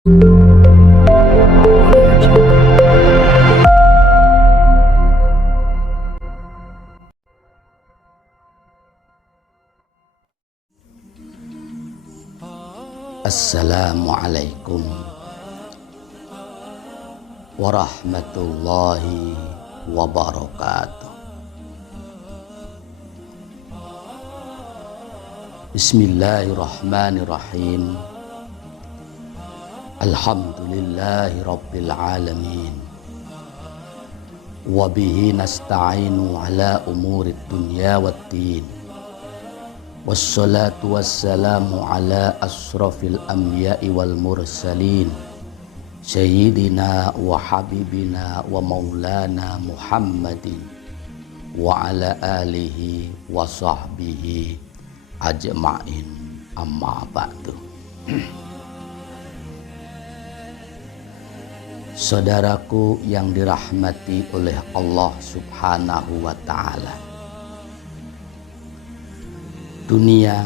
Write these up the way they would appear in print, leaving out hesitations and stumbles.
Assalamualaikum warahmatullahi wabarakatuh. Bismillahirrahmanirrahim. Alhamdulillahi rabbil alamin. Wabihi nasta'inu ala umurid dunya waddin. Wassalatu wassalamu ala asrafil anbiya'i wal mursalin Sayyidina wa habibina wa maulana Muhammadin wa ala alihi wa sahbihi ajma'in, amma ba'du. Saudaraku yang dirahmati oleh Allah subhanahu wa ta'ala, dunia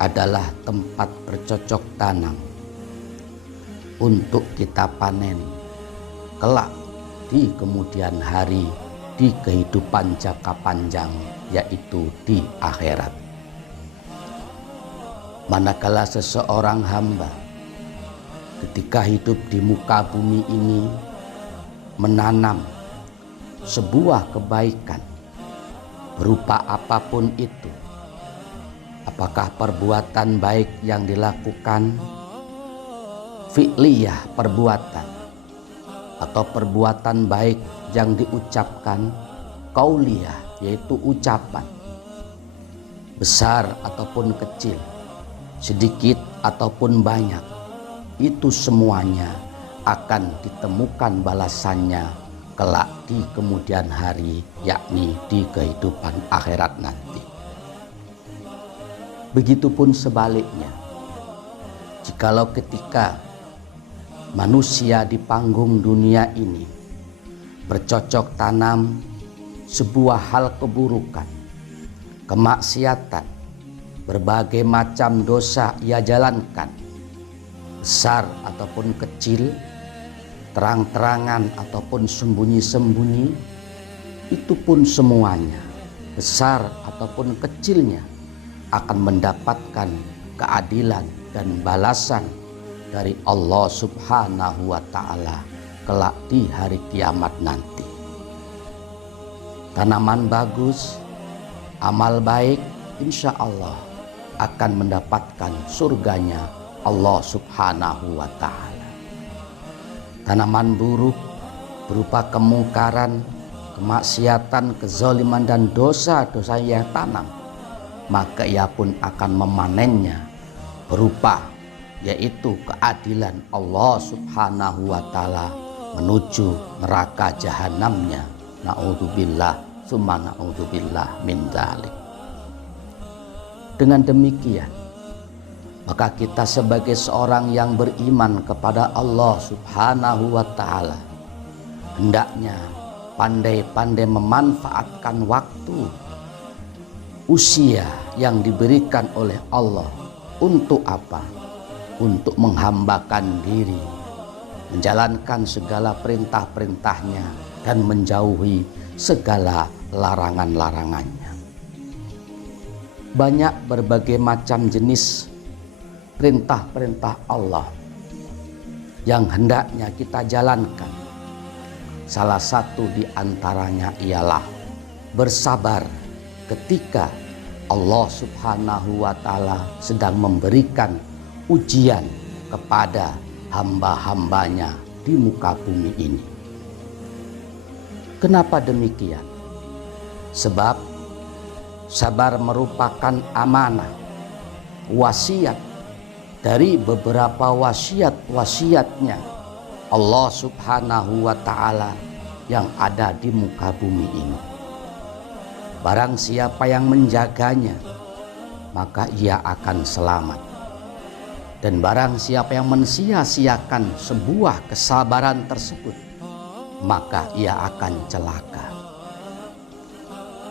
adalah tempat bercocok tanam untuk kita panen kelak di kemudian hari, di kehidupan jangka panjang, yaitu di akhirat. Manakala seseorang hamba ketika hidup di muka bumi ini menanam sebuah kebaikan berupa apapun itu, apakah perbuatan baik yang dilakukan, fi'liyah perbuatan, atau perbuatan baik yang diucapkan, qauliyah yaitu ucapan, besar ataupun kecil, sedikit ataupun banyak, itu semuanya akan ditemukan balasannya kelak di kemudian hari, yakni di kehidupan akhirat nanti. Begitupun sebaliknya, jikalau ketika manusia di panggung dunia ini bercocok tanam sebuah hal keburukan, kemaksiatan, berbagai macam dosa ia jalankan, besar ataupun kecil, terang-terangan ataupun sembunyi-sembunyi, itu pun semuanya, besar ataupun kecilnya, akan mendapatkan keadilan dan balasan dari Allah subhanahu wa ta'ala kelak di hari kiamat nanti. Tanaman bagus, amal baik, insya Allah akan mendapatkan surganya Allah subhanahu wa ta'ala. Tanaman buruk berupa kemungkaran, kemaksiatan, kezaliman dan dosa-dosa yang tanam, maka ia pun akan memanennya berupa yaitu keadilan Allah subhanahu wa ta'ala menuju neraka jahanamnya. Na'udzubillah summa na'udzubillah min dzalik. Dengan demikian, maka kita sebagai seorang yang beriman kepada Allah subhanahu wa ta'ala hendaknya pandai-pandai memanfaatkan waktu, usia yang diberikan oleh Allah. Untuk apa? Untuk menghambakan diri, menjalankan segala perintah-perintahnya dan menjauhi segala larangan-larangannya. Banyak berbagai macam jenis perintah-perintah Allah yang hendaknya kita jalankan. Salah satu di antaranya ialah bersabar ketika Allah subhanahu wa ta'ala sedang memberikan ujian kepada hamba-hambanya di muka bumi ini. Kenapa demikian? Sebab sabar merupakan amanah, wasiat dari beberapa wasiat-wasiatnya Allah subhanahu wa ta'ala yang ada di muka bumi ini. Barang siapa yang menjaganya, maka ia akan selamat. Dan barang siapa yang mensia-siakan sebuah kesabaran tersebut, maka ia akan celaka.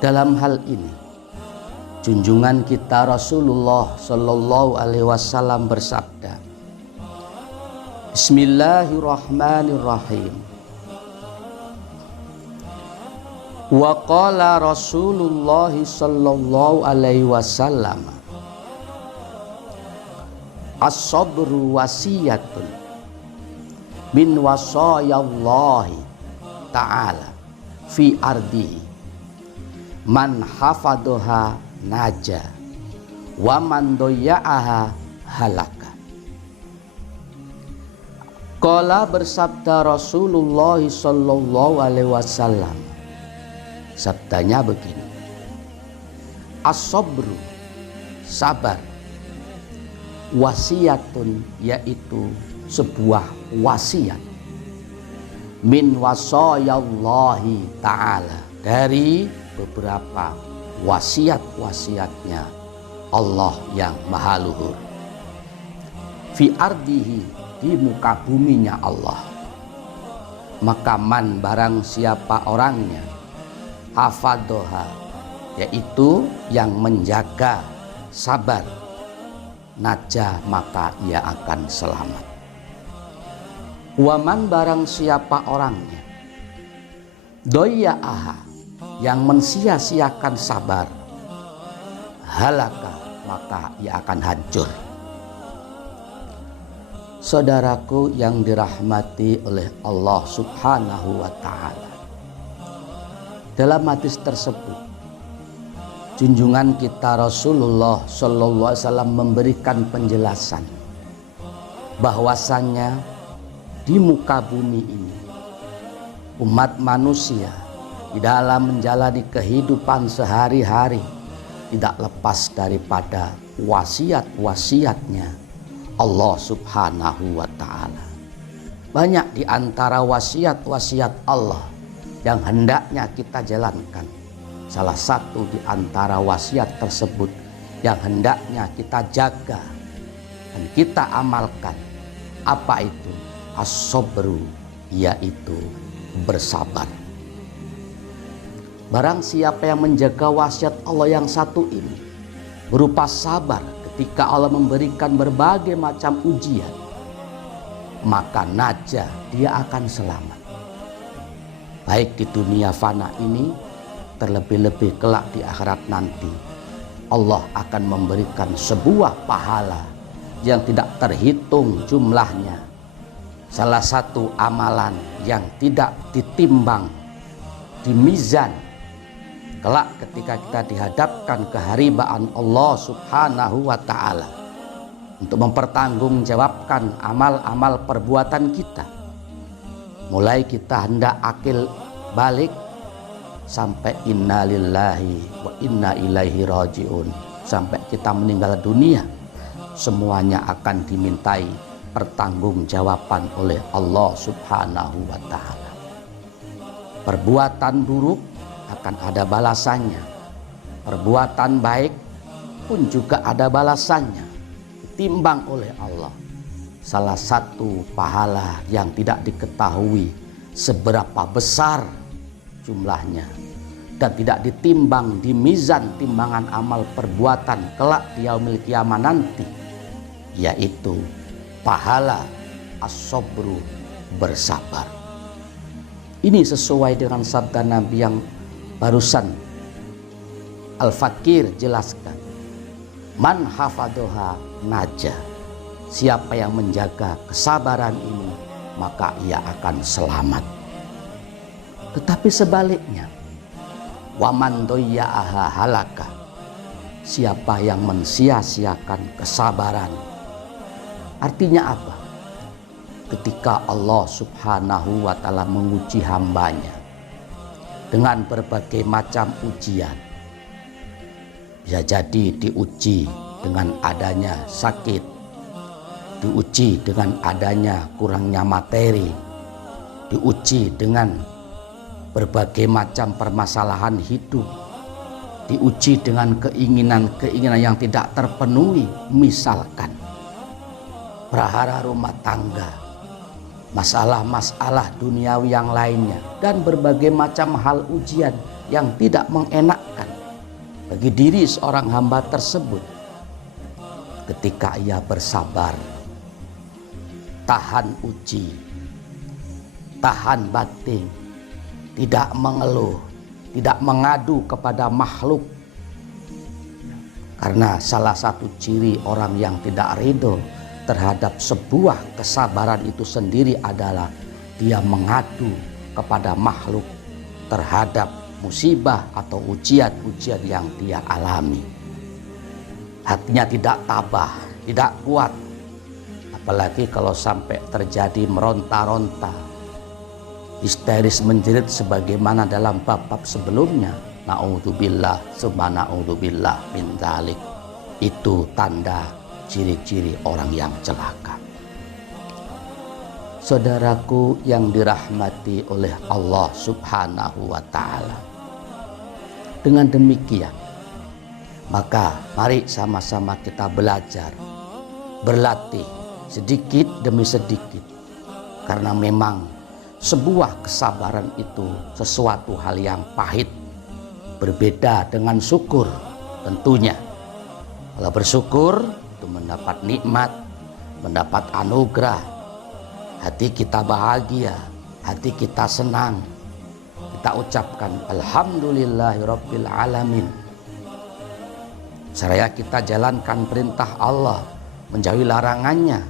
Dalam hal ini, junjungan kita Rasulullah Shallallahu Alaihi Wasallam bersabda, Bismillahirrahmanirrahim. Wa qala Rasulullah sallallahu alaihi wasallam, as-sabru wasiyatun min wasayallahi ta'ala fi ardihi, man hafadhaha naja wa man doya'aha halaka. Qala, bersabda Rasulullah sallallahu alaihi wasallam, sabdanya begini, as-sabru, sabar, wasiyatun, yaitu sebuah wasiat, min wasayallahi ta'ala, dari beberapa wasiat-wasiatnya Allah yang maha luhur, fi ardihi, di muka buminya Allah. Maka man, barang siapa orangnya, hafadhoha, yaitu yang menjaga sabar, naja, maka ia akan selamat. Waman, barang siapa orangnya, doya'aha, yang mensia-siakan sabar, halaka, maka ia akan hancur. Saudaraku yang dirahmati oleh Allah subhanahu wa ta'ala, dalam hadis tersebut junjungan kita Rasulullah sallallahu alaihi wasallam memberikan penjelasan bahwasannya di muka bumi ini umat manusia di dalam menjalani kehidupan sehari-hari tidak lepas daripada wasiat-wasiatnya Allah subhanahu wa ta'ala. Banyak di antara wasiat-wasiat Allah yang hendaknya kita jalankan. Salah satu di antara wasiat tersebut yang hendaknya kita jaga dan kita amalkan, apa itu? As-sabru, yaitu bersabar. Barang siapa yang menjaga wasiat Allah yang satu ini berupa sabar ketika Allah memberikan berbagai macam ujian, maka naja, dia akan selamat. Baik di dunia fana ini, terlebih-lebih kelak di akhirat nanti, Allah akan memberikan sebuah pahala yang tidak terhitung jumlahnya. Salah satu amalan yang tidak ditimbang di mizan kelak ketika kita dihadapkan ke haribaan Allah subhanahu wa ta'ala untuk mempertanggungjawabkan amal-amal perbuatan kita, mulai kita hendak akil balik sampai inna lillahi wa inna ilaihi rajiun, sampai kita meninggal dunia, semuanya akan dimintai pertanggungjawaban oleh Allah subhanahu wa ta'ala. Perbuatan buruk akan ada balasannya, perbuatan baik pun juga ada balasannya, ditimbang oleh Allah. Salah satu pahala yang tidak diketahui seberapa besar jumlahnya dan tidak ditimbang di mizan timbangan amal perbuatan kelak di yaumil qiyamah nanti, yaitu pahala as-sabru, bersabar. Ini sesuai dengan sabda Nabi yang barusan Al-Fakir jelaskan, man hafadhoha naja, siapa yang menjaga kesabaran ini maka ia akan selamat. Tetapi sebaliknya, waman doya'aha halaka, siapa yang mensia-siakan kesabaran. Artinya apa? Ketika Allah subhanahu wa ta'ala menguji hambanya dengan berbagai macam ujian, bisa jadi diuji dengan adanya sakit, diuji dengan adanya kurangnya materi, diuji dengan berbagai macam permasalahan hidup, diuji dengan keinginan-keinginan yang tidak terpenuhi, misalkan prahara rumah tangga, masalah-masalah duniawi yang lainnya, dan berbagai macam hal ujian yang tidak mengenakkan bagi diri seorang hamba tersebut. Ketika ia bersabar, tahan uji, tahan batin, tidak mengeluh, tidak mengadu kepada makhluk. Karena salah satu ciri orang yang tidak ridho terhadap sebuah kesabaran itu sendiri adalah dia mengadu kepada makhluk terhadap musibah atau ujian-ujian yang dia alami. Hatinya tidak tabah, tidak kuat. Apalagi kalau sampai terjadi meronta-ronta, histeris menjerit sebagaimana dalam bab-bab sebelumnya. Na'udzubillah, summa na'udzubillah min dzalik. Itu tanda ciri-ciri orang yang celaka. Saudaraku yang dirahmati oleh Allah Subhanahu wa ta'ala. Dengan demikian, maka mari sama-sama kita belajar, berlatih sedikit demi sedikit. Karena memang sebuah kesabaran itu sesuatu hal yang pahit. Berbeda dengan syukur tentunya. Kalau bersyukur itu mendapat nikmat, mendapat anugerah, hati kita bahagia, hati kita senang. Kita ucapkan alhamdulillahirabbil alamin. Seraya kita jalankan perintah Allah, menjauhi larangannya,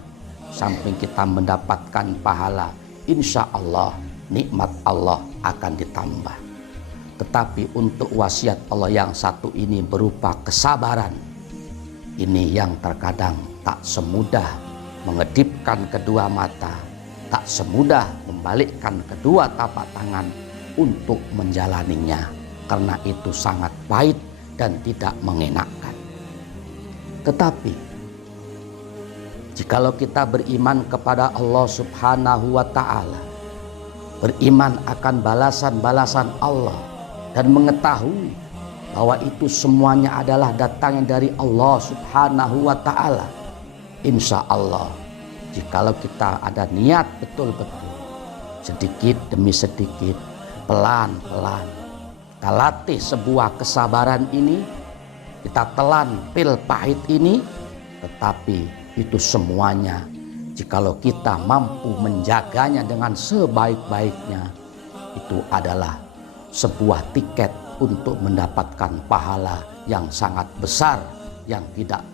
samping kita mendapatkan pahala, insya Allah nikmat Allah akan ditambah. Tetapi untuk wasiat Allah yang satu ini berupa kesabaran, ini yang terkadang tak semudah mengedipkan kedua mata, tak semudah membalikkan kedua tapak tangan untuk menjalaninya, karena itu sangat pahit dan tidak mengenakkan. Tetapi jikalau kita beriman kepada Allah Subhanahu wa ta'ala, beriman akan balasan-balasan Allah, dan mengetahui bahwa itu semuanya adalah datangnya dari Allah Subhanahu wa ta'ala, insya Allah jikalau kita ada niat betul-betul, sedikit demi sedikit, pelan-pelan, kita latih sebuah kesabaran ini, kita telan pil pahit ini, tetapi itu semuanya jikalau kita mampu menjaganya dengan sebaik-baiknya, itu adalah sebuah tiket untuk mendapatkan pahala yang sangat besar, yang tidak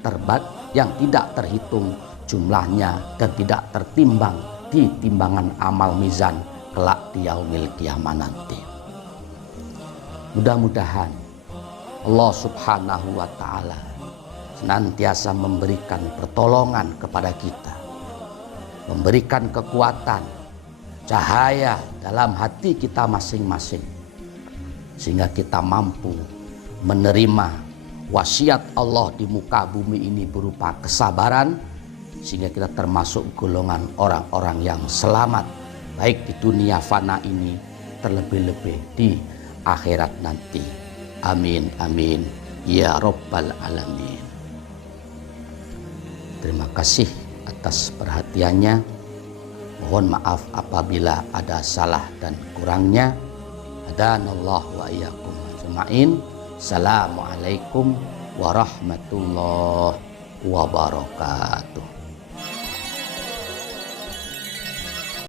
terhitung jumlahnya dan tidak tertimbang di timbangan amal mizan kelak di yaumil qiyamah nanti. Mudah-mudahan Allah Subhanahu wa ta'ala senantiasa memberikan pertolongan kepada kita, memberikan kekuatan, cahaya dalam hati kita masing-masing, sehingga kita mampu menerima wasiat Allah di muka bumi ini berupa kesabaran, sehingga kita termasuk golongan orang-orang yang selamat, baik di dunia fana ini, terlebih-lebih di akhirat nanti. Amin, amin, ya Rabbal Alamin. Terima kasih atas perhatiannya. Mohon maaf apabila ada salah dan kurangnya. Hadanallahu wa iyyakum ajma'in. Assalamualaikum warahmatullahi wabarakatuh.